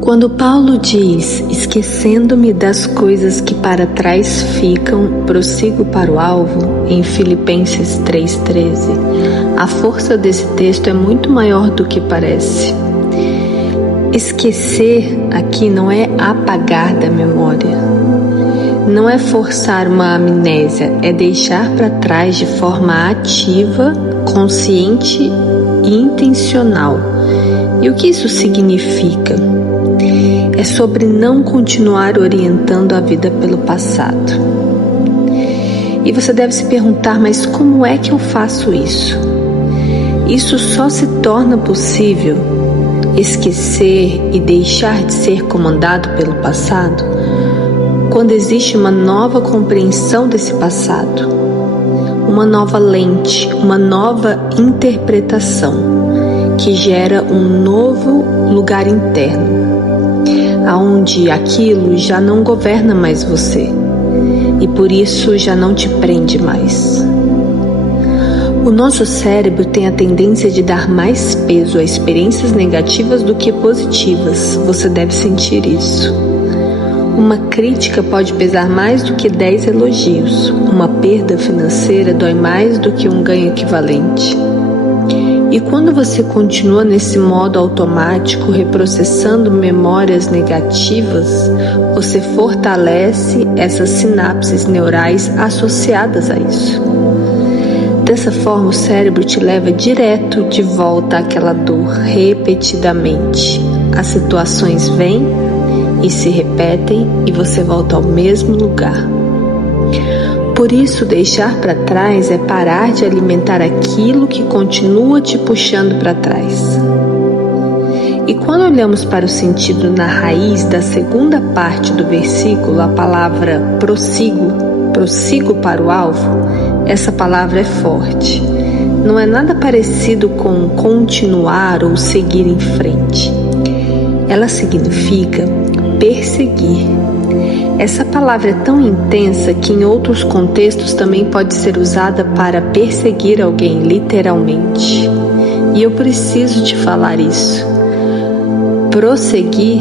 Quando Paulo diz, esquecendo-me das coisas que para trás ficam, prossigo para o alvo, em Filipenses 3,13, a força desse texto é muito maior do que parece. Esquecer aqui não é apagar da memória, não é forçar uma amnésia, é deixar para trás de forma ativa, consciente e intencional. E o que isso significa? É sobre não continuar orientando a vida pelo passado. E você deve se perguntar, mas como é que eu faço isso? Isso só se torna possível, esquecer e deixar de ser comandado pelo passado, quando existe uma nova compreensão desse passado, uma nova lente, uma nova interpretação, que gera um novo lugar interno, aonde aquilo já não governa mais você e por isso já não te prende mais. O nosso cérebro tem a tendência de dar mais peso a experiências negativas do que positivas. Você deve sentir isso. Uma crítica pode pesar mais do que 10 elogios. Uma perda financeira dói mais do que um ganho equivalente. E quando você continua nesse modo automático, reprocessando memórias negativas, você fortalece essas sinapses neurais associadas a isso. Dessa forma, o cérebro te leva direto de volta àquela dor repetidamente. As situações vêm e se repetem e você volta ao mesmo lugar. Por isso, deixar para trás é parar de alimentar aquilo que continua te puxando para trás. E quando olhamos para o sentido na raiz da segunda parte do versículo, a palavra prossigo para o alvo, essa palavra é forte. Não é nada parecido com continuar ou seguir em frente. Ela significa perseguir. Essa palavra é tão intensa que em outros contextos também pode ser usada para perseguir alguém, literalmente. E eu preciso te falar isso. Prosseguir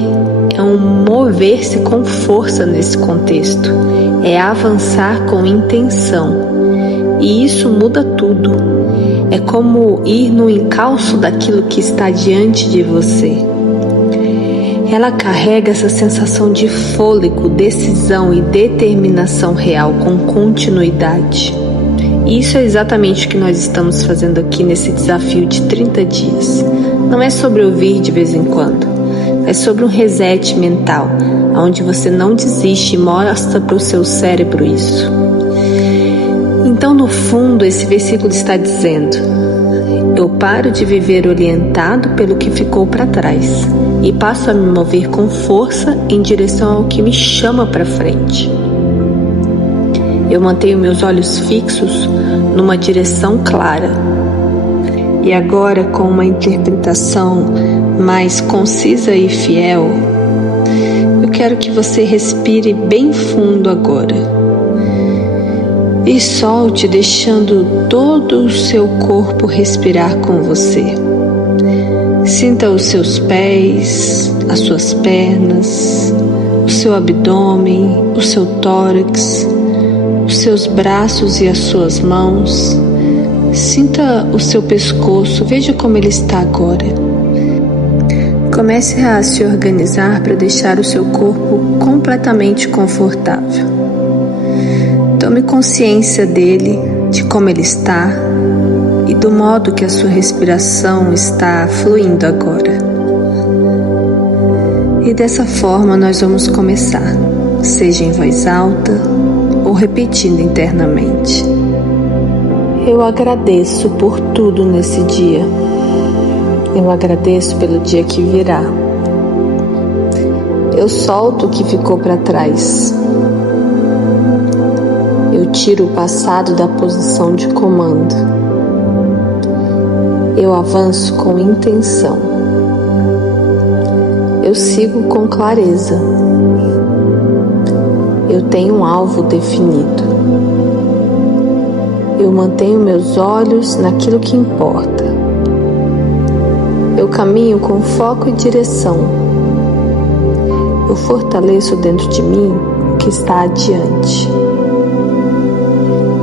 é um mover-se com força nesse contexto. É avançar com intenção. E isso muda tudo. É como ir no encalço daquilo que está diante de você. Ela carrega essa sensação de fôlego, decisão e determinação real com continuidade. E isso é exatamente o que nós estamos fazendo aqui nesse desafio de 30 dias. Não é sobre ouvir de vez em quando, é sobre um reset mental, onde você não desiste e mostra para o seu cérebro isso. Então, no fundo, esse versículo está dizendo: eu paro de viver orientado pelo que ficou para trás e passo a me mover com força em direção ao que me chama para frente. Eu mantenho meus olhos fixos numa direção clara. E agora, com uma interpretação mais concisa e fiel, eu quero que você respire bem fundo agora. E solte, deixando todo o seu corpo respirar com você. Sinta os seus pés, as suas pernas, o seu abdômen, o seu tórax, os seus braços e as suas mãos. Sinta o seu pescoço, veja como ele está agora. Comece a se organizar para deixar o seu corpo completamente confortável. Tome consciência dele, de como ele está e do modo que a sua respiração está fluindo agora. E dessa forma nós vamos começar, seja em voz alta ou repetindo internamente. Eu agradeço por tudo nesse dia. Eu agradeço pelo dia que virá. Eu solto o que ficou para trás. Eu tiro o passado da posição de comando. Eu avanço com intenção. Eu sigo com clareza. Eu tenho um alvo definido. Eu mantenho meus olhos naquilo que importa. Eu caminho com foco e direção. Eu fortaleço dentro de mim o que está adiante.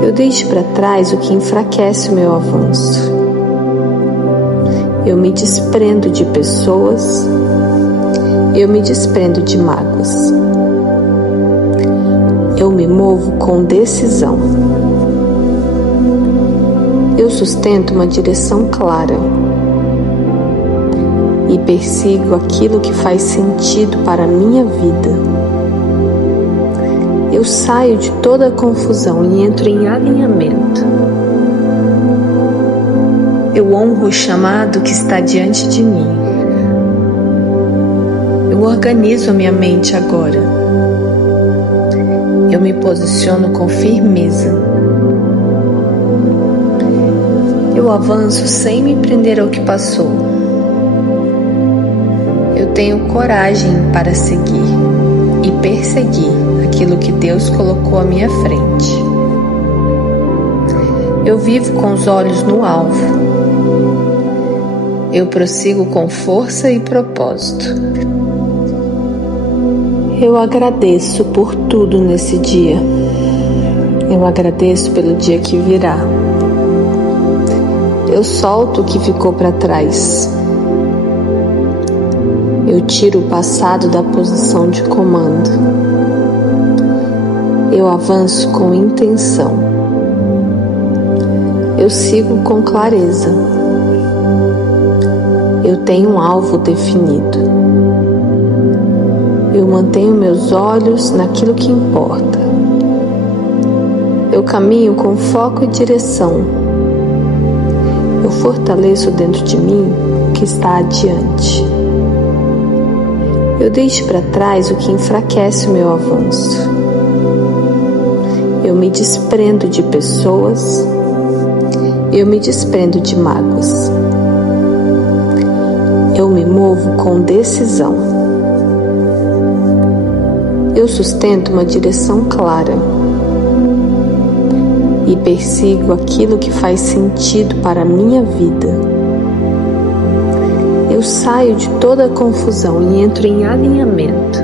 Eu deixo para trás o que enfraquece o meu avanço. Eu me desprendo de pessoas, eu me desprendo de mágoas. Eu me movo com decisão. Eu sustento uma direção clara e persigo aquilo que faz sentido para a minha vida. Eu saio de toda a confusão e entro em alinhamento. Eu honro o chamado que está diante de mim. Eu organizo a minha mente agora. Eu me posiciono com firmeza. Eu avanço sem me prender ao que passou. Eu tenho coragem para seguir e perseguir aquilo que Deus colocou à minha frente. Eu vivo com os olhos no alvo. Eu prossigo com força e propósito. Eu agradeço por tudo nesse dia. Eu agradeço pelo dia que virá. Eu solto o que ficou para trás. Eu tiro o passado da posição de comando. Eu avanço com intenção. Eu sigo com clareza. Eu tenho um alvo definido. Eu mantenho meus olhos naquilo que importa. Eu caminho com foco e direção. Eu fortaleço dentro de mim o que está adiante. Eu deixo para trás o que enfraquece o meu avanço. Eu me desprendo de pessoas. Eu me desprendo de mágoas. Eu me movo com decisão. Eu sustento uma direção clara e persigo aquilo que faz sentido para a minha vida. Eu saio de toda a confusão e entro em alinhamento.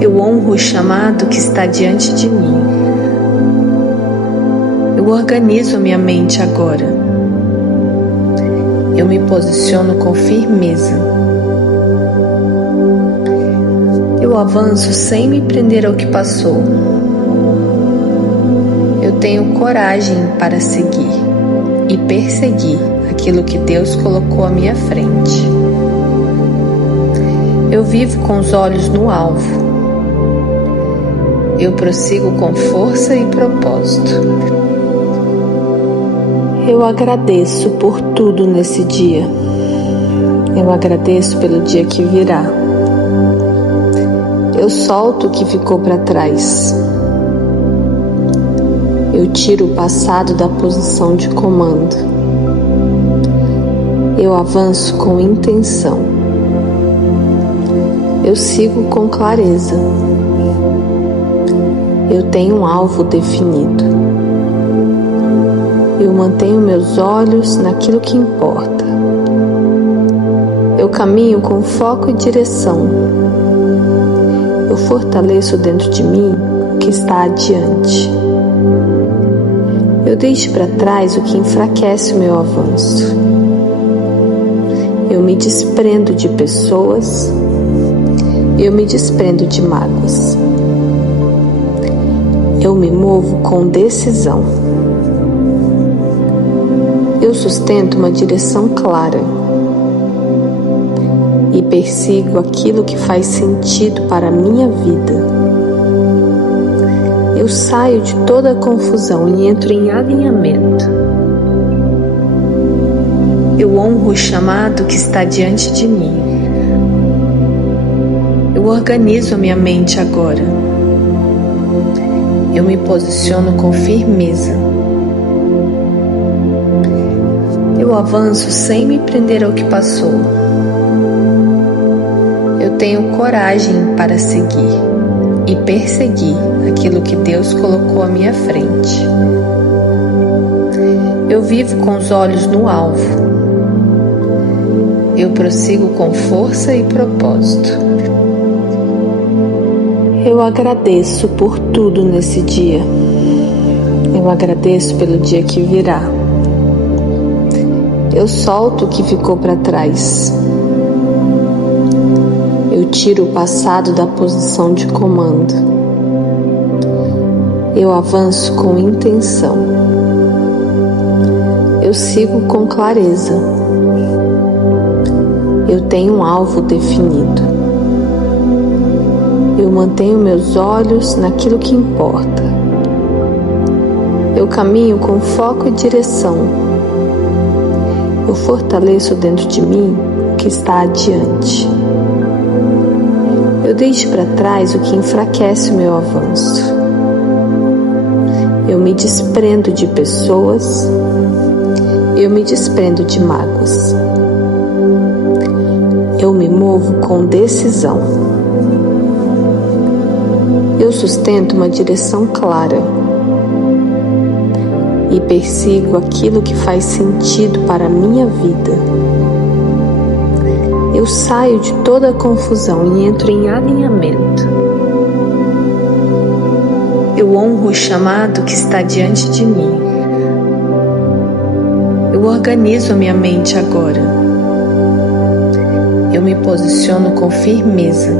Eu honro o chamado que está diante de mim. Eu organizo a minha mente agora. Eu me posiciono com firmeza. Eu avanço sem me prender ao que passou. Eu tenho coragem para seguir e perseguir aquilo que Deus colocou à minha frente. Eu vivo com os olhos no alvo. Eu prossigo com força e propósito. Eu agradeço por tudo nesse dia. Eu agradeço pelo dia que virá. Eu solto o que ficou para trás. Eu tiro o passado da posição de comando. Eu avanço com intenção. Eu sigo com clareza. Eu tenho um alvo definido. Eu mantenho meus olhos naquilo que importa. Eu caminho com foco e direção. Eu fortaleço dentro de mim o que está adiante. Eu deixo para trás o que enfraquece o meu avanço. Eu me desprendo de pessoas. Eu me desprendo de mágoas. Eu me movo com decisão. Eu sustento uma direção clara e persigo aquilo que faz sentido para a minha vida. Eu saio de toda a confusão e entro em alinhamento. Eu honro o chamado que está diante de mim. Eu organizo a minha mente agora. Eu me posiciono com firmeza. Eu avanço sem me prender ao que passou. Eu tenho coragem para seguir e perseguir aquilo que Deus colocou à minha frente. Eu vivo com os olhos no alvo. Eu prossigo com força e propósito. Eu agradeço por tudo nesse dia. Eu agradeço pelo dia que virá. Eu solto o que ficou para trás. Eu tiro o passado da posição de comando. Eu avanço com intenção. Eu sigo com clareza. Eu tenho um alvo definido. Eu mantenho meus olhos naquilo que importa. Eu caminho com foco e direção. Eu fortaleço dentro de mim o que está adiante. Eu deixo para trás o que enfraquece o meu avanço. Eu me desprendo de pessoas. Eu me desprendo de mágoas. Eu me movo com decisão. Eu sustento uma direção clara e persigo aquilo que faz sentido para a minha vida. Eu saio de toda a confusão e entro em alinhamento. Eu honro o chamado que está diante de mim. Eu organizo a minha mente agora. Eu me posiciono com firmeza.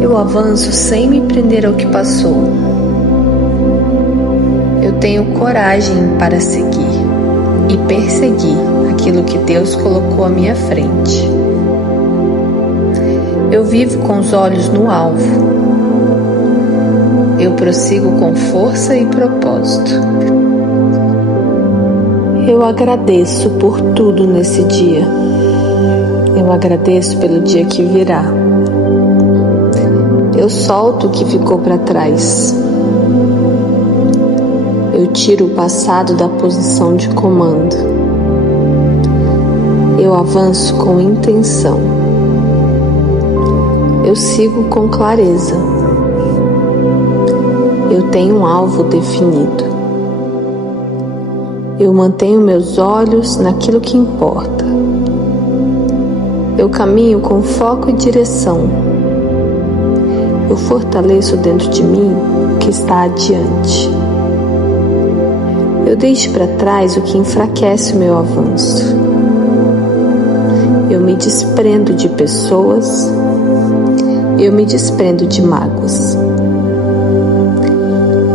Eu avanço sem me prender ao que passou. Eu tenho coragem para seguir e perseguir aquilo que Deus colocou à minha frente. Eu vivo com os olhos no alvo. Eu prossigo com força e propósito. Eu agradeço por tudo nesse dia. Eu agradeço pelo dia que virá. Eu solto o que ficou para trás. Eu tiro o passado da posição de comando. Eu avanço com intenção. Eu sigo com clareza. Eu tenho um alvo definido. Eu mantenho meus olhos naquilo que importa. Eu caminho com foco e direção. Eu fortaleço dentro de mim o que está adiante. Eu deixo para trás o que enfraquece o meu avanço. Eu me desprendo de pessoas. Eu me desprendo de mágoas.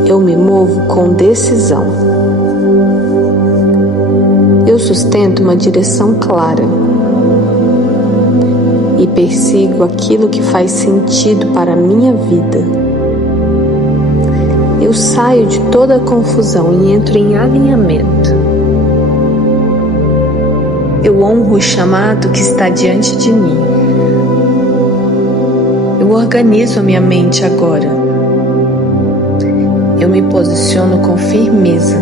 Eu me movo com decisão. Eu sustento uma direção clara e persigo aquilo que faz sentido para a minha vida. Eu saio de toda a confusão e entro em alinhamento. Eu honro o chamado que está diante de mim. Eu organizo a minha mente agora. Eu me posiciono com firmeza.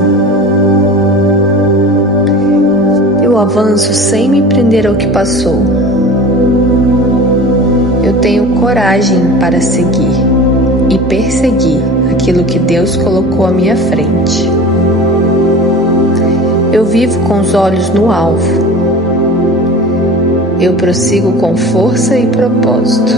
Eu avanço sem me prender ao que passou. Eu tenho coragem para seguir e perseguir aquilo que Deus colocou à minha frente. Eu vivo com os olhos no alvo. Eu prossigo com força e propósito.